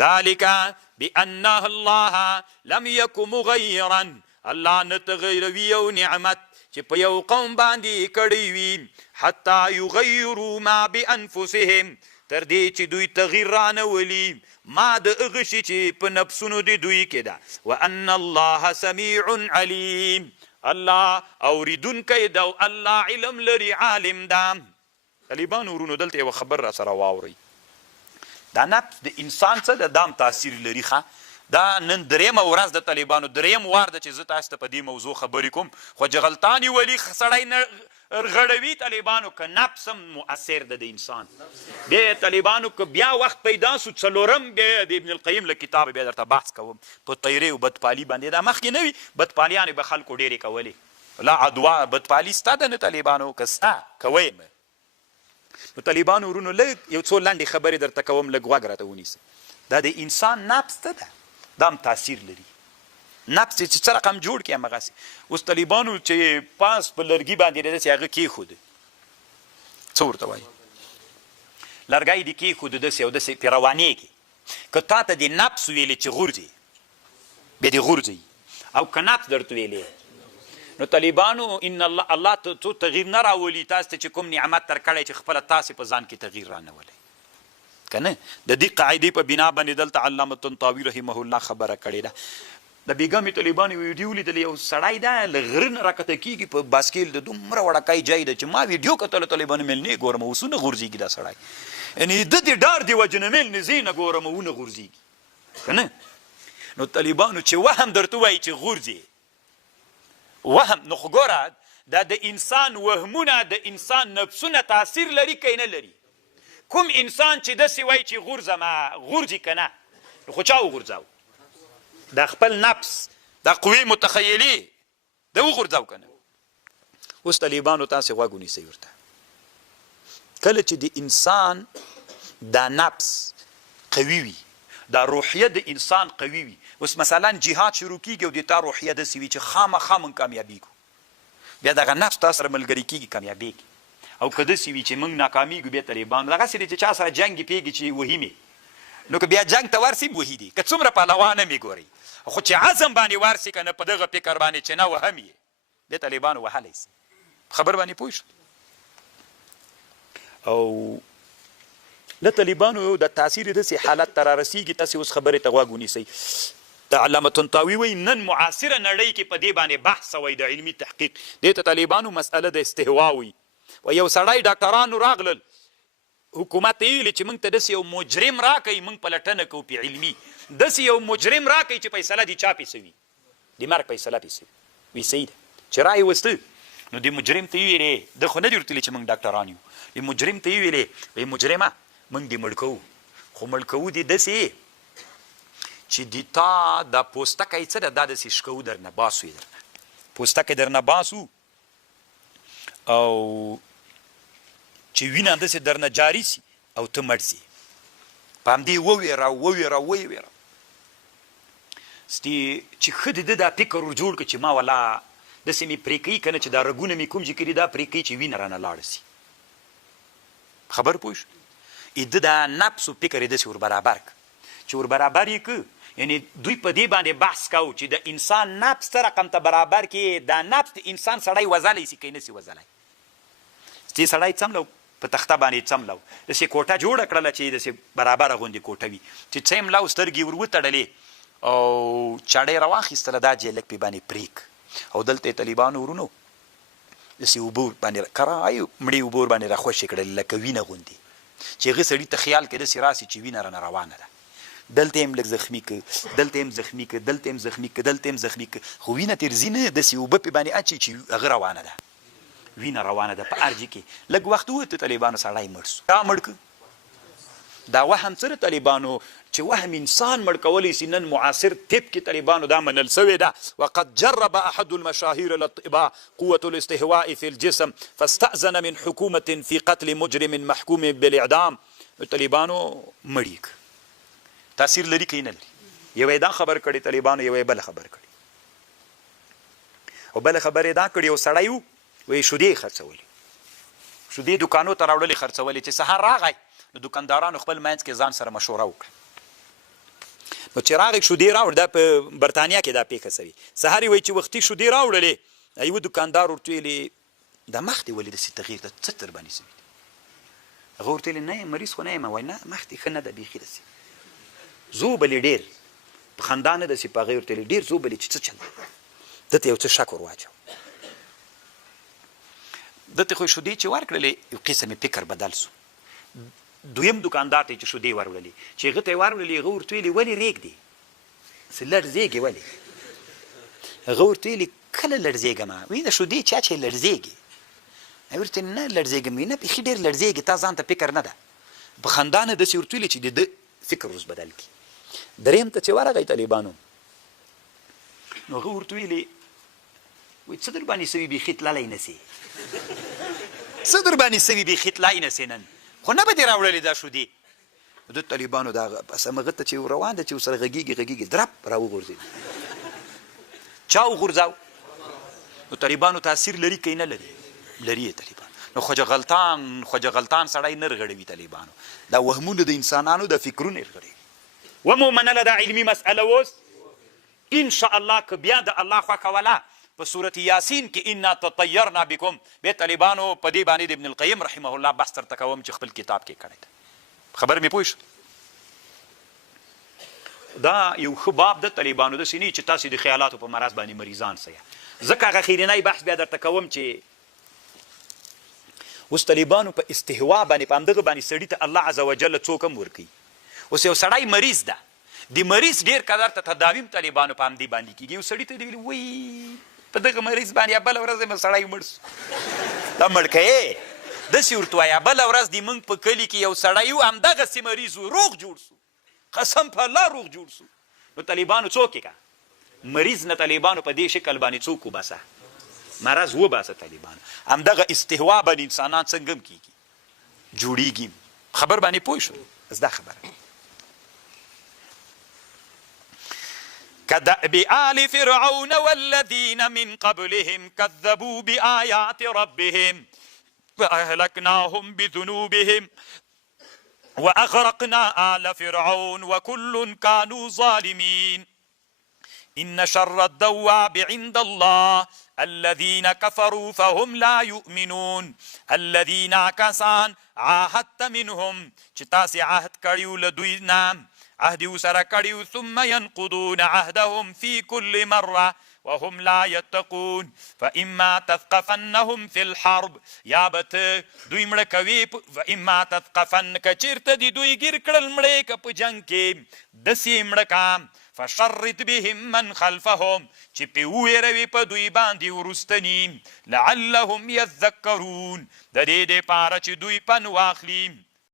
ذلك بأن الله لم يك مغيرا، الله نه تغیروي یو نعمت چې په یو قوم باندې کړی وي، حتی یغیروا ما بانفسهم، تر دې چې دوی تغییر رانولي ما د هغه شي چې په نفسونو د دوی کې ده. وان الله سمیع علیم، الله اوریدونکی ده او الله علم لري، عالم ده. طالبانو ورونو دلته یوه خبر را سره واورئ. دا نفس د انسان څه د دام تاثیر لري. ښه دا نن درېیمه ورځ د طالبانو درېیم وار ده چې زه تاسو ته په دې موضوع خبرې کوم، خو جغلطان یې ولي سړی نه غړوي طالبانو که نفس هم مؤثر ده د انسان. بیا طالبانو که بیا وخت پیدا سو څلورم بیا د ابن القیم له کتاب بیا درته بحث کوم په طیرې او بدپالي باندې. دا مخکې نه وي بدپالیانې به خلکو ډېرې کولې، لا عدوا بدپالي ستا ده نه طالبانو که ستا کوی مه. نو طالبانو ورونو لږ یو څو لنډې خبرې درته کوم، لږ غوږ راته ونیسئ. دا د انسان نفس ته ده، دا هم تاثیر لري. نفس چې څه رقم جوړ کړي همغسې. اوس طالبانو چې پاس په لرګي باندې داسې هغه کېښود، څه ورته وایي لرګی دې کېښود داسې او داسې پرې روانېږي. که تا ته د نفس ویلې چې غورځي بیا دې غورځوي، او که نفس درته ویلې نو طالبانو ان الله ته تغییر نه راولي. تاسو ته چې کوم نعمت در کړی چې خپله تاسې په ځان کې تغییر رانولئ که نه. د دې قاعدې په بنا باندې دلته علامه طنطاوي رحمه الله خبره کړې ده. د بیګمې طالبانو ویډیو لیدلی، یو سړی ده له غره نه راکته کېږي په باسکیل، د دومره وړکی جای ده چې ما ویډیو کتله طالبانو مېل نه ګورم اوس ونه غورځېږي دا سړی، یعنې د دې ډار د وجې نه مېل نه زه نه ګورم ونه غورځېږي که نه. نو طالبانو چې وهم درته وایي چې غورځي وهم، نو خو ګوره دا د انسان وهمونه د انسان نفسونه تاثیر لري که نه لري. کوم انسان چې داسې وایي چې غورځمه غورځي که نه، نو خو چا وغورځاو؟ دا خپل نفس دا قوي متخیلې د وغورځاو که نه. اوس طالبانو تاسې غوږ ونیسئ ورته. کله چې د انسان دا نفس قوي وي، دا روحیه د انسان قوي وي، اوس مثلا جهاد شروع کېږي او د تا روحیه داسې وي چې خامخا موږ کامیابېږو، بیا دغه نفس تا سره ملګري کېږي کامیابېږي. او که داسې وي چې موږ ناکامیږو بیا طالبانو دغسې دی چې چا سره جنګ یې پېږي چې وهي مې، نو که بیا جنګ ته ورسي وهي دي، که څومره پهلوانه مې ګورئ، خو چې عزم باندې ورسي که نه په دغه فکر باندې چې نه وهم یې، بیا طالبانو وهلی سي. خبر باندې پوه شو. او له طالبانو د تاثیر داسې حالت ته رارسېږي. تاسې اوس خبرې ته غوږ ونیسئ. د علامه طنطاوي وایي نن معاصره نړۍ کې په دې باندې بحث وی د علمي تحقیق. دې ته طالبانو مسأله د استهوا وي. و یو سړی ډاکټرانو راغلل، حکومت یې ویلې چې موږ ته داسې یو مجرم راکوئ، موږ پلټنه کوو په علمي، داسې یو مجرم راکوئ چې فیصله د چا پېسه وي، د مرګ فیصله پېسه وي. وایي صحیح ده. چې را یې وسته نو د مجرم ته یې ویلې، ده خو نه دي ورته ویلې چې موږ ډاکټران یو، د مجرم ته یې ویلې وایي مجرمه موږ دې مړ کوو، خو مړ کوو دې داسې چې د تا دا پوستکی څه ده دا داسې شکوو درنه باسو یې درنه پوستکی درنه باسو او چې وینه داسې درنه جاري سي او ته مړ سي. په همدې وویره چې ښه د ده دا فکر ور جوړ کړه چې ما ولا داسې مې پرې کوي که نه چې دا رګونه مې کوم چې کړي دا پرې کوي چې وینه رانه لاړه سي. خبر پوه شو. ده دا نفس و فکر یې داسې ور برابر کړه چې ور برابر یې که، یعنې دوی په دې باندې بحث کوو چې د انسان نفس ته رقم ته برابر کې دا نفس د انسان سړی وزلی سي که یې نسي وزلی. دې سړی څملو په تخته باندې څملو داسې کوټه جوړه کړله چې داسې برابره غوندې کوټه وي چې څملو سترګې ور وتړلې او چاړه یې راواخیستله دا جې لږ پې باندې پرېږ او دلته یې طالبانو ورونو داسې اوبه باندې کرایو مړې اوبه ور باندې راخوشې کړلې لکه وینه غوندې چې هغه سړي ته خیال کې داسې راسي چې وینه رانه روانه ده. دلته هم لږ زخمي که، دلته هم زخمي که، دلته هم زخمي که، دلته هم زخمي که، خو وینه ترې ځي نه، داسې اوبه پې باندې اچي چې هغه روانه ده، وینه روانه ده په ارجې کې. لږ وخت ووته طالبانو سړی مړ سو. دا مړ که دا وهم څه د طالبانو چې وهم انسان مړ کولی سي. نن معاصر طب کې طالبانو دا منل سوې ده. وقد جرب احد المشاهير الاطباء قوة الاستهواء في الجسم فاستأذن من حكومة في قتل مجرم محكوم بالاعدام. طالبانو مړی که تاثیر لري که نه لري. یو یې دا خبر کړی طالبانو، یو یې بله خبر کړی او بله خبر یې دا کړی یو سړی و وایي شودې خرڅولې، شودې دوکانو ته راوړلې خرڅولې چې سهار راغی نو دوکاندارانو خپل منځ کې ځان سره مشوره وکړه نو چې راغی شودې راوړ دا په برطانیا کې دا پیښه سوي سهار یې وایي چې وختي شودې راوړلې یوه دوکاندار ورته ویلې دا مخ دې ولې داسې تغییر ده څه در باندې سوي هغه ورته ویلې نه یم مریض خو نه یم وایي نه مخ دې ښه نه ده بیخي داسې زوبلې ډېر په خندا نه داسې په هغې ورته ویلې ډېر زوبلې چې څه چل ده ته یو څه شک ور واچو ده ته خو یې شودې چې ورکړلې یو قسم یې فکر بدل سو دویم دوکاندار ته چې شودې ورولې چې هغه ته یې ورولې هغه ورته ویلې ولې رېږدې څه لړزېږې ولې هغه ورته ویلې کله لړزېږم وایي د شودې چا چې لړزېږې ورته نه لړزېږم نه بیخي ډېر لړزېږې تا ځان ته فکر نه ده په خندا نه داسې ورته ویلې چې د ده فکر اوس بدل کړي درېیم ته چې ورغی طالبانو نو هغه ورته ویلې وایي څه در باندې سوي بیخي تللی نه سې څه در باندې سوي بیخي تللی نه سې نن خو نه به دې راوړلې دا شودې د طالبانو دا بس همغه ته چې روان ده چې ورسره غږېږي درپ راوغورځېد چا وغورځاو نو طالبانو تاثیر لري که نه لري لري یې طالبان نو خواجه غلطان سړی نه رغړوي طالبانو دا وهمونه د انسانانو د فکرونه یې رغړوي ومو منله دا علمي مسئله اوس انشاء الله که بیا د الله خوا کوله په صورت یاسین کې انا تطیرنا بکم بیا طالبانو په دې باندې د ابن القیم رحمه الله بحث درته کوم چې خپل کتاب کې کړی ده خبر مې پوه شو دا یو ښه باب د طالبانو داسې نه چې تاسې د خیالاتو په مرض باندې مریضان سئ ځکه هغه خیرنی بحث بیا درته کوم چې اوس طالبانو په استهوا باندې په همدغه باندې سړي ته الله عز وجل څوک هم ورکوي اوس یو سړی مریض ده د مریض ډېر قدر ته تداویم طالبانو په همدې باندې کېږي یو سړي ته دې ویلي وایي په دغه مریض باندې بله ورځ یې سړی مړ سو دا مړ که یې داسې ورته وایه بله ورځ د موږ په کلي کې یو سړی و همدغسې مریض و روغ جوړ سو قسم په الله روغ جوړ سو نو طالبانو څوک یې که مریض نه طالبانو په دې شکل باندې څوک وباسه مرض وباسه طالبانو همدغه استهوا باندې انسانان څنګه هم کېږي جوړېږي خبر باندې پوه شو زده خبره كدأب آل فرعون والذين من قبلهم كذبوا بآيات ربهم فأهلكناهم بذنوبهم وأغرقنا آل فرعون وكل كانوا ظالمين إن شر الدواب عند الله الذين كفروا فهم لا يؤمنون الذين كسان عاهدت منهم چې تاسې عهد کړیو له دوی نه عهد سره کړیو ثم ينقضون عهدهم في كل مرة وهم لا يتقون فإما تثقفنهم في الحرب یا بت دوی مړه کوي فإما تثقفن کچیرته دی دوی ګیر کړل مړه ک په جنگ کې دسې مړه کا فشرد بهم من خلفهم چې په ویروي په دوی باندې ورستنی لعلهم يذكرون د دې لپاره چې دوی پن واخلي